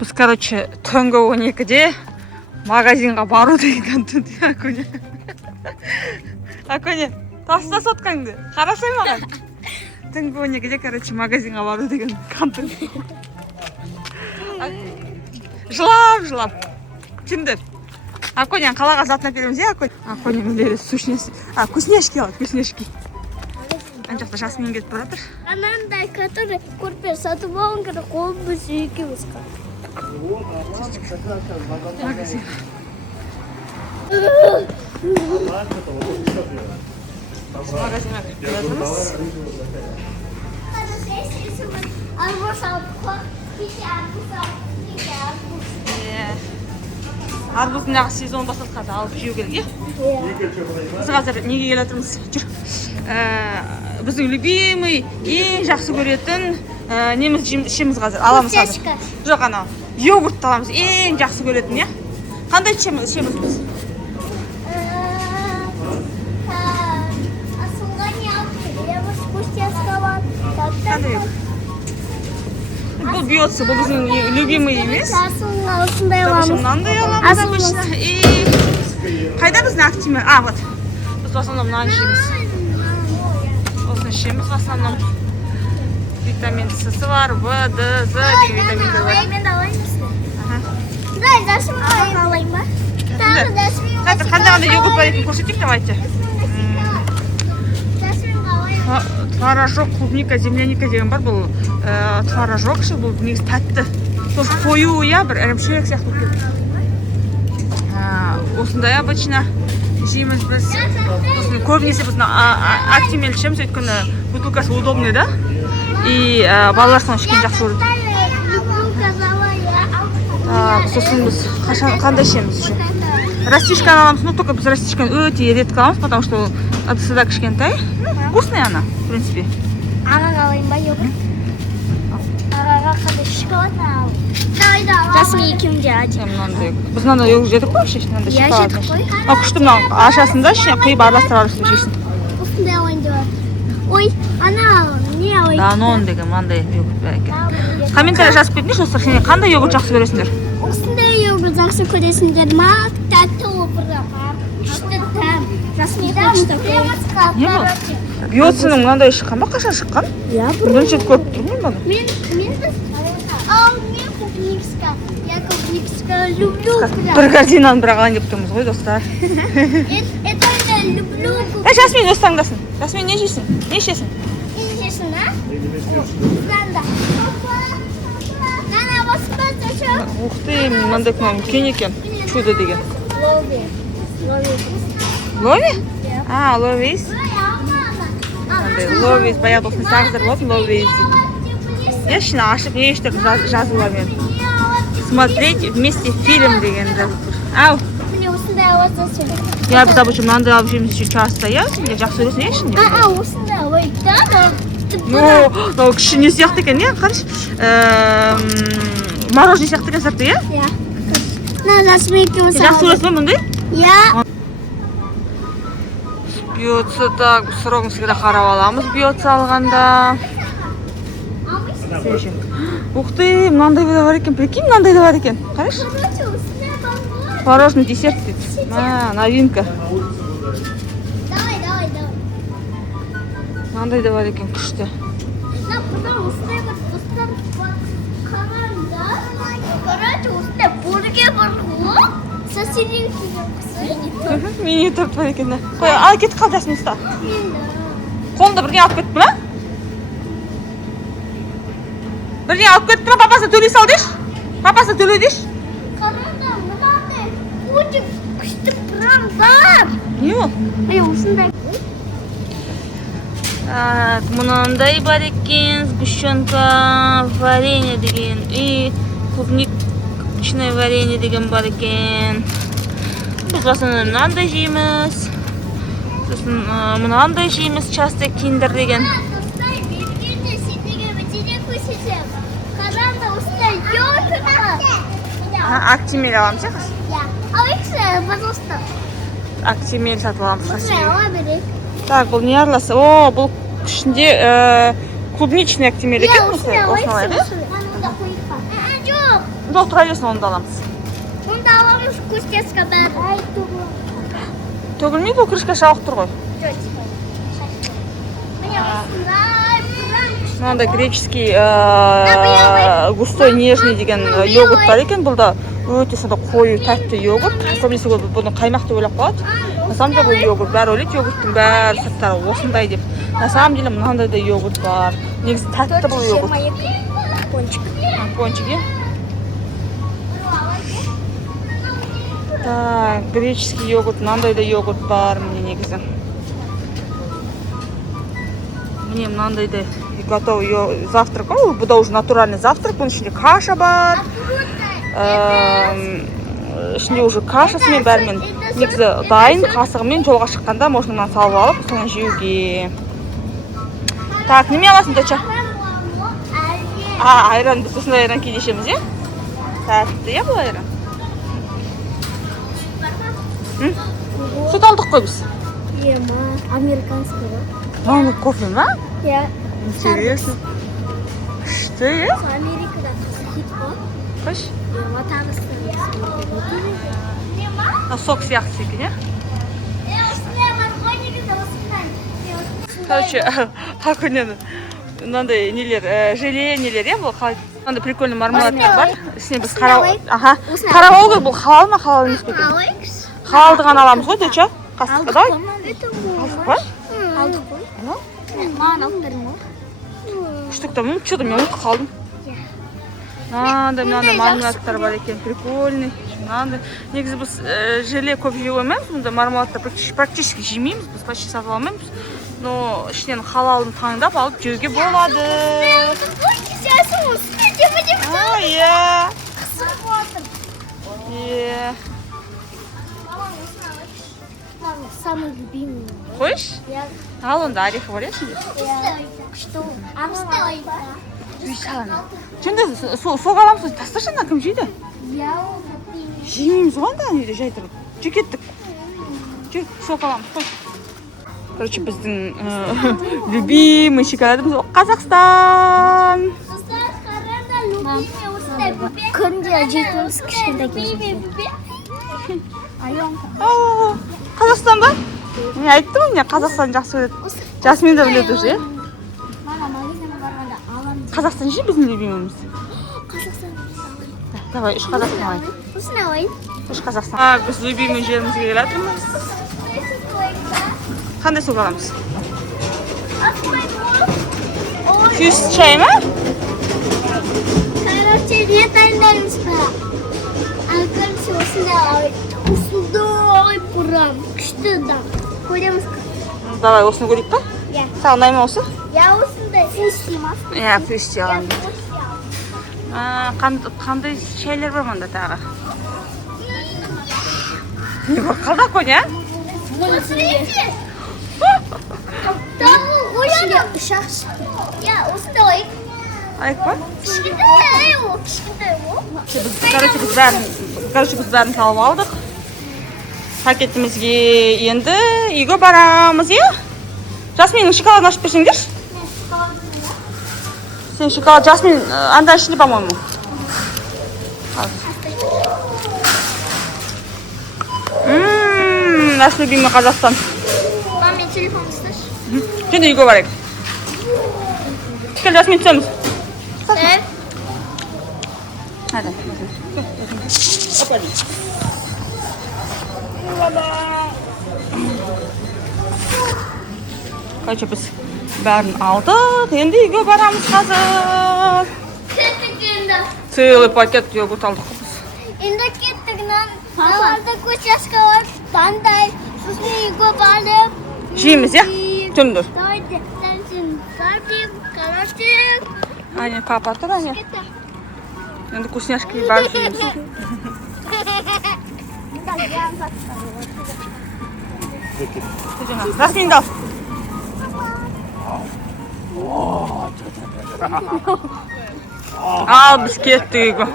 Біз, короче, түнгі 12-де магазинға бару деген контент. Аконе, таста соткаңды. Қарасай маған. Түнгі 12-де, короче, магазинға бару деген контент. Жылап. Кімдер? Аконян қалаға затын әпереміз, Аконян өлері сушнесі. Вкусняшки алады, вкусняшки. Анжақта жасымен кетіп баратыр. Анандай, который көрпе сатып алған kada қолымыз екеуміз қалды. Магазин. Магазинға кіріп жатырмыз. Арбуз алып қой, Арбуздың сезон басталды, қазір алып жеу керек, Біз қазір неге келе жатырмыз? Жүр. Біздің любимый, ең жақсы көретін неміз ішеміз қазір, аламыз қазір. Жоқ, анау, йогурт аламыз, ең жақсы көретін, Қандай ішеміз біз? Асылға не алып келеміз, вкусняшка бар. Қандай йогурт? Бұл бьется, бұл біздің любимый емес. Асылға осындай аламыз. Мынандай аламыз обычно. Қайда біздің актимер? Вот. Біз в основном мынаны ішеміз. Осыны ішеміз в основном. Витамин С бар, В, Д, З деген витаминдер бар. Мен алайын. Дай, дәшімін алайын ба? Қазір қандай йогурт бар екенін көрсетейік, давайте. Творожок, клубника, земляника деген бар. Бұл творожок, бұл негізі тәтті. Тоже қою, бір ірімшік сияқты болып кетті. Осындай обычно жейміз біз. Көбінесе біздің актимел ішеміз, өйткені бутылкасы удобный, да? И балалар соны ішкен жақсы көреді. Сосын біз қандай ішеміз еще? Растишканы аламыз, но только біз растишканы өте редко аламыз, потому что ыдысы кішкентай. Вкусная она, в принципе. Ағаға алайын ба, йогурт? Ағаға қандай шоколадны ал. Жасым екеумде один. Біз мынандай йогурт жедік қой, вообще, мынандай шоколадны. Күшті мынау ашасында құйып араластыра аласың жейсің. Осындай алайын деп жатыр. Ой, ана не алайын? Данон деген мынандай йогурт бар екен. Комментарий жазып кетіңдерші, достар, сендер қандай йогурт жақсы көресіңдер? Осындай йогурт жақсы көресіңдер ма? Тәтті опырға. Күшті тәм. Жасым хочется қойып. Не бұл? Бьоцының мынандай шыққан ба? Қашан шыққан? Бірінші рет көріп тұрмын баны. Мен клубничка. Я клубничка люблю. Бір корзинаны бір алайын деп тұрмыз ғой, достар. Это я люблю. Жасмин өз таңдасын. Жасмин не жейсің? Не ішесің? Не жейсің, а? Занда. Нана, баспасы шу. Ух ты, мынандай үлкен екен. Чудо деген. Лови. Лови? Ловис. Ловис, баяғы болсын сағыздар болсын, ловис. Я ішіне ашып, не ештік жазылар мен. Смотреть вместе фильм деген жазып тұр. Ау. Мне осындай аласың сөйле. Я біз обычно мынандай алып жейміз еще часто, сендер жақсы көресің, не ішінде? Осындай алайын. Мынау кіші не сияқты екен, қараш. Мороженое сияқты екен сырты, Иә. Жасым екеуміз алды. Жақсы көресің ба мұндай? Иә. Бьется так, сұрағын сігірі қарап аламыз, бьется алғанда. Ух ты, мынандай да бар екен, прикинь, мынандай да бар екен. Қараш? Творожный десерт дейді. Новинка. Давай. Мынандай да бар екен, күшті. Осындай бургер бар ғой. Сосиски қысыр. Меню тұрып бар екен. Қой, ал кетіп қалдасын ұста. Қолында бірден алып кетті ма? Бірден алып кетті ма? Папасы төлей сал деш? Папасы төлей деш? Қараңда, мынандай өте күшті прям бар. Не ол? Осындай. Мынандай бар екен, сгущенка, варенье деген, и клубничное варенье деген бар екен. Біз басында мынандай жейміз. Сосын мынандай жейміз, часто киндер деген. Осындай бергенде сендегі бітене көсетем. Қараңда, осындай йогурт бар. Актимель аламыз, қыз? Иә. Алайықшы, пожалуйста. Актимель сатып аламыз. Осындай ала берейік. Так, бұл не араласы? Бұл ішінде клубничный актимель екен. Осындай алайықшы. Осындай, да? Жоқ. Жоқ, тұра берсін, оны да аламыз. Онда аламыз крышкаға бәрі. Төгілмейді, ол крышка шауық тұр ғой. Мынандай греческий густой нежный деген йогурт бар екен. Бұл да өте сонда қою тәтті йогурт. Көбінесе бұны қаймақ деп ойлап қалады. На самом деле бұл йогурт. Бәрі ойлайды йогурттың бәрі сырттары осындай деп. На самом деле мынандай да йогурт бар. Негізі тәтті бұл йогурт. Пончик. Пончик, е? Так, греческий йогурт, мынандай да йогурт бар міне негізі. Міне мынандай да готовый завтрак. Бұл да уже натуральный завтрак. Бұның ішінде каша бар. Ішінде уже кашасымен бәрімен негізі дайын. Қасығымен жолға шыққанда можно мынаны салып алып, соны жеуге. Так, неме аласың, доча? Айран, біз осындай айран кейде ішеміз, е? Тәтті, е, бұл айран? Süt aldık koy biz. Ема, американский, да? Ну, кофе, ма? Я. Интересно. Что это? Америкада хит бар. Хош? Ема тағысы. Сок сияқты екен, е? Короче, қақынен мынандай нелер, желе нелер, е, бұл қалай? Мынандай прикольный мармеладтар бар. Үстіне біз қарап алу ғой, бұл халал ма, халал емес пе екен? Халалды ғана аламыз ғой, доча? Қасыққа, давай. Қасық па? Алдық қой. Маған алып бердің ғой. Что-то мен ұмытып қалдым. Мынандай мармеладтар бар екен, прикольный. Негізі біз желе көп жей қоймаймыз, мұнда мармеладтар практически жемейміз, біз почти сатып алмаймыз. Но ішінен халалын таңдап алып жеуге болады. Самый любимый. Қойш? Ал онда орехи бар, е ішінде? Что? Амстелай. Şimdi soğuk alamsın, tastırsan kім жейді? Жемейміз ғой анда, үйде жай тұрып. Жүр кеттік. Жүр, соғып аламыз, қой. Короче, біздің любимый шоколадымыз Қазақстан. Күнде жетіміз кішкентай кезімізде. Қазақстан ба? Мен айттым ғой, Қазақстан жақсы көреді. Жасмин де біледі уже, е? Қазақстан жей біздің любимымыз. Қазақстан. Давай, үш Қазақстан алайын. Осыны алайын. Үш Қазақстан. Біз любимый жерімізге келатырмыз. Қандай сок аламыз? Фьюз чай ма? Короче, не тайнаймыз ба? Короче, осындай ұсылдай бұрам. Күшті да. Көреміз. Давай, осыны көрейік па? Иә. Саған ұнай ма осы? Я осындай фьюз ма? Иә, фьюз аламын. Қандай шайлар бар мұнда тағы? Не бар, қалда қой, не? Смотрите! Там ояна. Шақ шықты. Я осындай алайық. Алайық па? Кішкентай ол, кішкентай ол. Короче, біз бәрін салып алдық. Пакетімізге енді үйге барамыз, е? Жасминнің шоколадын ашып берсеңдерші. Сен шоколад, Жасмин, анда ішінде, по-моему. Наш любимый Қазақстан. Мам, мен телефон ұсташы. Şimdi үйге барайық. Кел, Жасмин, түсеміз. Hadi. Короче, біз бәрін алдық. Енді үйге барамыз қазір. Кеттік енді. Целый пакет йогурт алдық біз. Енді кеттік, нағарды көшеске бар. Бандай, сосын үйге барып. Жейміз, е? Түндір. Давайте, сәнсін сарпим, каратик. Аня, папа, тұр, Аня. Енді вкусняшки барып жейміз. Жасмин дал. Ал, біз кеттік үйге.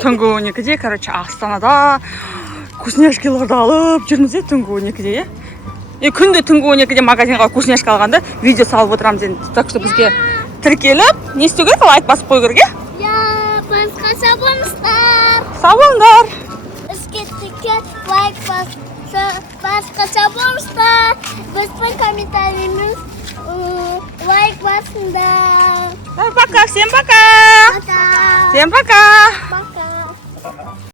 Түнгі 12-де, короче, Астанада вкусняшкаларды алып жүрміз, түнгі 12-де, е? Күнде түнгі 12-де магазинға вкусняшка алғанда видео салып отырамыз енді. Так что бізге тіркеліп не істеу керек лайк басып қою керек иә Ya, басқаша болыңыздар. сау болыңдар Іске лайк басқаша болыңыздар. Біздің комментариіміз лайк басыңдар. пока всем пока Пока. всем пока